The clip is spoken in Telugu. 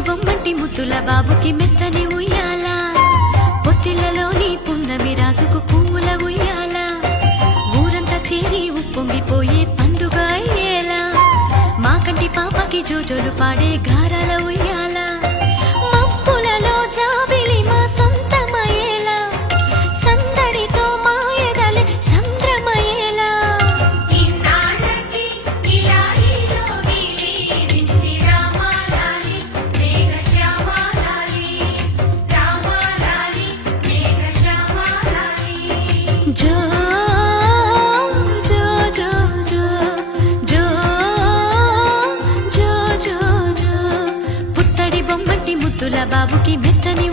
బొమ్మంటి ముద్దుల బాబుకి మెత్తని ఉయ్యాల పొత్తిళ్లలోని పున్నమి రాసుకు పువ్వుల ఉయ్యాల ఊరంతా చేరి ఉప్పొంగిపోయే పండుగ అయ్యేలా మా కంటి పాపకి జోజోలు పాడే గారాల ఉయ్యాల మబ్బులలో జాబిలి మా సొంతమయ్యేలా సందడితో మా ఎదలే సంద్రమయ్యేలా జో జో జో జో జో జో జో జో పుత్తడి బొమ్మంటి ముద్దుల బాబుకి మెత్తని